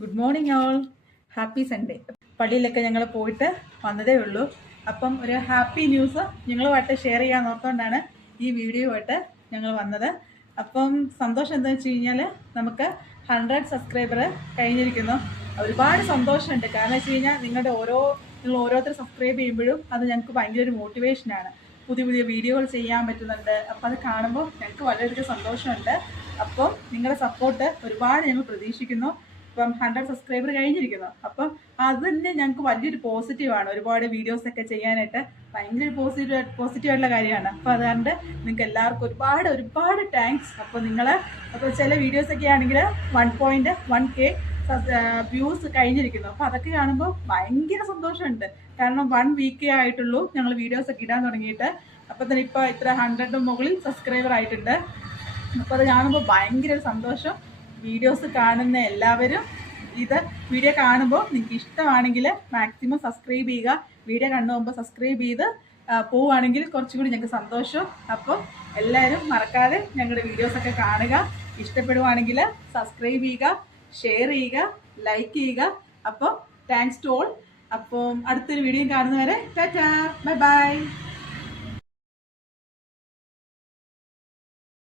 Good morning all. Happy Sunday. പള്ളിയിലൊക്കെ ഞങ്ങൾ പോയിട്ട് വന്നതേ ഉള്ളൂ. അപ്പം ഒരു ഹാപ്പി ന്യൂസ് ഞങ്ങളുമായിട്ട് ഷെയർ ചെയ്യാൻ ഓർത്തുകൊണ്ടാണ് ഈ വീഡിയോയുമായിട്ട് ഞങ്ങൾ വന്നത്. അപ്പം സന്തോഷം എന്താണെന്ന് വെച്ച് കഴിഞ്ഞാൽ നമുക്ക് 100 സബ്സ്ക്രൈബർ കഴിഞ്ഞിരിക്കുന്നു. ഒരുപാട് സന്തോഷമുണ്ട്. കാരണം വെച്ച് കഴിഞ്ഞാൽ നിങ്ങൾ ഓരോരുത്തർ സബ്സ്ക്രൈബ് ചെയ്യുമ്പോഴും അത് ഞങ്ങൾക്ക് ഭയങ്കര ഒരു മോട്ടിവേഷനാണ്. പുതിയ പുതിയ വീഡിയോകൾ ചെയ്യാൻ പറ്റുന്നുണ്ട്. അപ്പം അത് കാണുമ്പോൾ ഞങ്ങൾക്ക് വളരെയധികം സന്തോഷമുണ്ട്. അപ്പം നിങ്ങളുടെ സപ്പോർട്ട് ഒരുപാട് ഞങ്ങൾ പ്രതീക്ഷിക്കുന്നു. ഇപ്പം 100 സബ്സ്ക്രൈബർ കഴിഞ്ഞിരിക്കുന്നു. അപ്പം അത് തന്നെ ഞങ്ങൾക്ക് വലിയൊരു പോസിറ്റീവാണ്. ഒരുപാട് വീഡിയോസൊക്കെ ചെയ്യാനായിട്ട് ഭയങ്കര പോസിറ്റീവായിട്ടുള്ള കാര്യമാണ്. അപ്പോൾ അതുകൊണ്ട് നിങ്ങൾക്ക് എല്ലാവർക്കും ഒരുപാട് താങ്ക്സ്. അപ്പോൾ ചില വീഡിയോസൊക്കെ ആണെങ്കിൽ 1.1K വ്യൂസ് കഴിഞ്ഞിരിക്കുന്നു. അപ്പോൾ അതൊക്കെ കാണുമ്പോൾ ഭയങ്കര സന്തോഷമുണ്ട്. കാരണം 1 വീക്കേ ആയിട്ടുള്ളൂ ഞങ്ങൾ വീഡിയോസൊക്കെ ഇടാൻ തുടങ്ങിയിട്ട്. അപ്പോൾ തന്നെ ഇപ്പോൾ ഇത്ര 100 മുകളിൽ സബ്സ്ക്രൈബർ ആയിട്ടുണ്ട്. അപ്പോൾ അത് കാണുമ്പോൾ ഭയങ്കര സന്തോഷം. വീഡിയോസ് കാണുന്ന എല്ലാവരും വീഡിയോ കാണുമ്പോൾ നിങ്ങൾക്ക് ഇഷ്ടമാണെങ്കിൽ മാക്സിമം സബ്സ്ക്രൈബ് ചെയ്യുക. വീഡിയോ കണ്ടു പോകുമ്പോൾ സബ്സ്ക്രൈബ് ചെയ്ത് പോവുകയാണെങ്കിൽ കുറച്ചുകൂടി ഞങ്ങൾക്ക് സന്തോഷം. അപ്പോൾ എല്ലാവരും മറക്കാതെ ഞങ്ങളുടെ വീഡിയോസൊക്കെ കാണുക. ഇഷ്ടപ്പെടുവാണെങ്കിൽ സബ്സ്ക്രൈബ് ചെയ്യുക, ഷെയർ ചെയ്യുക, ലൈക്ക് ചെയ്യുക. അപ്പോൾ താങ്ക്സ് ടു ഓൾ. അപ്പം അടുത്തൊരു വീഡിയോ കാണുന്നവരെ ടാറ്റാ, ബൈ ബൈ.